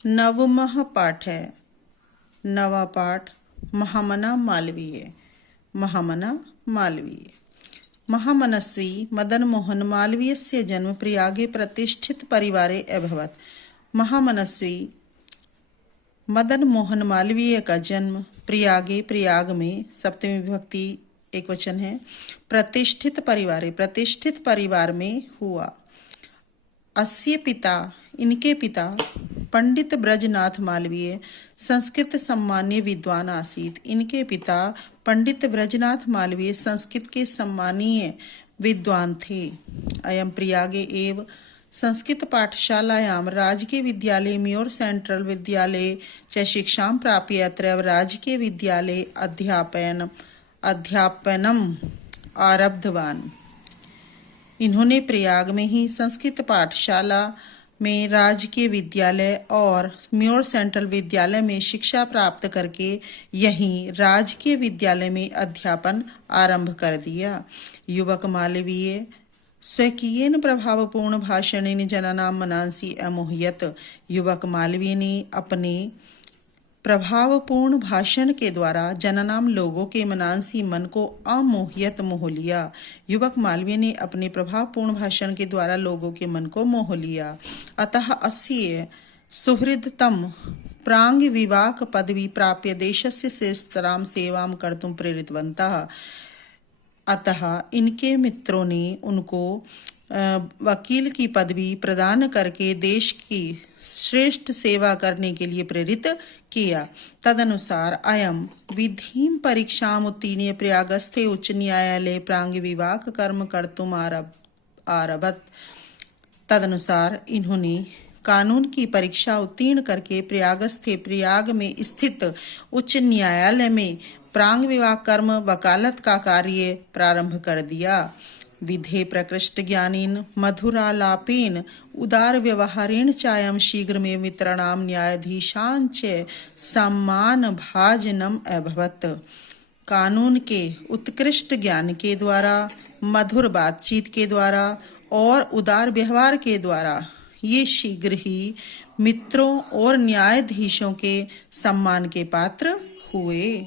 नवमः पाठ है। नवा पाठ महामना मालवीय। महामना मालवीय। महामनस्वी मदन मोहन मालवीयस्य जन्म प्रयागे प्रतिष्ठित परिवारे अभवत्। महामनस्वी मदन मोहन मालवीय का जन्म प्रयागे, प्रयाग में, सप्तमी विभक्ति एक वचन है, प्रतिष्ठित परिवारे, प्रतिष्ठित परिवार में हुआ। अस्य पिता, इनके पिता पंडित ब्रजनाथ मालवीय संस्कृत सम्मान्य विद्वान आसीत। इनके पिता पंडित ब्रजनाथ मालवीय संस्कृत के सम्मानीय विद्वान थे। अयम प्रयागे एव संस्कृत पाठशालायां राजकीय विद्यालय म्योर सेंट्रल विद्यालय च शिक्षां प्राप्य अत्र राजकीय विद्यालय अध्यापनम आरब्धवान। इन्होंने प्रयाग में ही संस्कृत पाठशाला में राजकीय विद्यालय और म्योर सेंट्रल विद्यालय में शिक्षा प्राप्त करके यहीं राजकीय विद्यालय में अध्यापन आरंभ कर दिया। युवक मालवीय स्वकीयेन प्रभावपूर्ण भाषणेन जनानां मनांसि अमोहयत। युवक मालवीय ने अपने प्रभावपूर्ण भाषण के द्वारा जननाम लोगों के मनांसी मन को अमोहियत मोह लिया। युवक मालवीय ने अपने प्रभावपूर्ण भाषण के द्वारा लोगों के मन को मोह लिया। अतः अस्य सुहृदतम प्रांग विवाक पदवी प्राप्य देशस्य श्रेष्ठतरां सेवां कर्तुं प्रेरितवन्तः। अतः इनके मित्रों ने उनको वकील की पदवी प्रदान करके देश की श्रेष्ठ सेवा करने के लिए प्रेरित किया। तदनुसार अयम विधिं परीक्षाम् उत्तीर्य प्रयागस्थे उच्च न्यायालय प्रांग विवाक कर्म कर्तुम आरभत। तदनुसार इन्होंने कानून की परीक्षा उत्तीर्ण करके प्रयागस्थे, प्रयाग में स्थित उच्च न्यायालय में प्रांग विवाक कर्म वकालत का कार्य प्रारंभ कर दिया। विधे प्रकृष्ट ज्ञानेन मधुरालापेन उदार व्यवहारेण चायम शीघ्र में मित्राणाम न्यायाधीशांच सम्मान भाजनम अभवत। कानून के उत्कृष्ट ज्ञान के द्वारा, मधुर बातचीत के द्वारा और उदार व्यवहार के द्वारा ये शीघ्र ही मित्रों और न्यायाधीशों के सम्मान के पात्र हुए।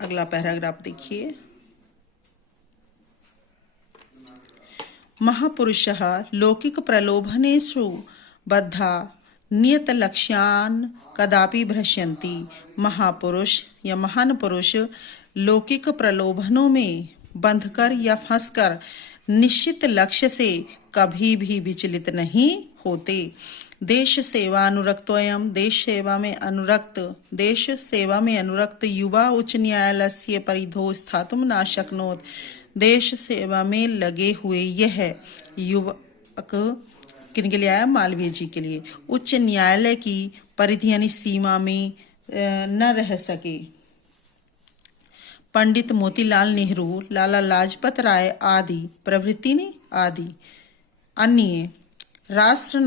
अगला पैराग्राफ देखिए। महापुरुषः लौकिक प्रलोभनेषु बद्धा नियत लक्ष्यान् कदापि भ्रश्यन्ति। महापुरुष या महान पुरुष लौकिक प्रलोभनों में बंधकर या फंसकर निश्चित लक्ष्य से कभी भी विचलित नहीं होते। देश सेवा अनुरक्तोऽयं, देश सेवा में अनुरक्त युवा उच्च न्यायालयस्य परिधौ स्थातुं न शक्नोत्। देश सेवा में लगे हुए यह युवक किन के लिए आया? मालवीय जी के लिए। उच्च न्यायालय की परिधि यानी सीमा में न रह सके। पंडित मोतीलाल नेहरू, लाला लाजपत राय आदि प्रभृति ने आदि अन्य राष्ट्र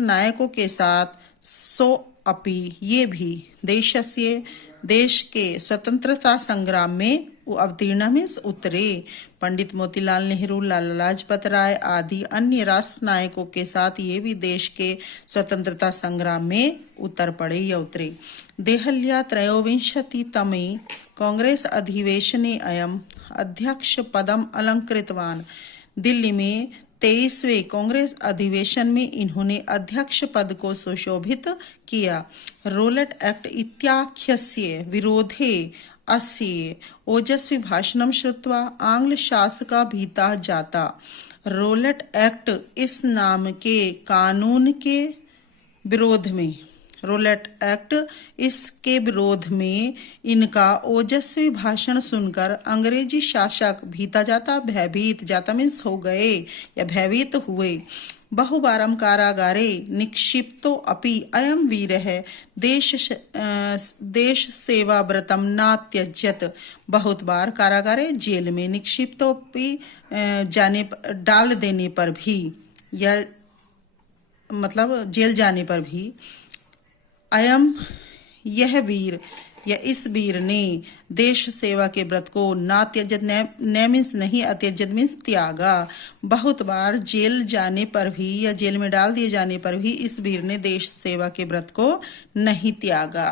नायकों के साथ सो अपि ये भी देश के स्वतंत्रता संग्राम में अवतीर्ण में उतरे। पंडित मोतीलाल नेहरू, लाला लाजपत राय आदि अन्य राष्ट्र नायकों के साथ ये भी देश के स्वतंत्रता संग्राम में उतर पड़े या उतरे। देहल्या त्रयोविंशतितमे कांग्रेस अधिवेशने अयम अध्यक्ष पदम अलंकृतवान। दिल्ली में 23वें कांग्रेस अधिवेशन में इन्होंने अध्यक्ष पद को सुशोभित किया। रोलेट एक्ट इत्याख्यस्य विरोधे अस्य ओजस्वी भाषणं श्रुत्वा आंग्ल शासका भीता जाता। रोलेट एक्ट इस नाम के कानून के विरोध में, रोलेट एक्ट इसके विरोध में इनका ओजस्वी भाषण सुनकर अंग्रेजी शासक भीता जाता, भयभीत जाता मीन्स हो गए या भयभीत हुए। बहुवारं कारागारे निक्षिप्तो अपि अयं वीरः देश सेवा व्रतं न त्यज्यत। बहुत बार कारागारे जेल में निक्षिप्तो अपि डाल देने पर भी या मतलब जेल जाने पर भी अयम यह वीर या इस वीर ने देश सेवा के व्रत को ना त्यजत न मीन्स नहीं, अत्यजत मीन्स त्यागा। बहुत बार जेल जाने पर भी या जेल में डाल दिए जाने पर भी इस वीर ने देश सेवा के व्रत को नहीं त्यागा।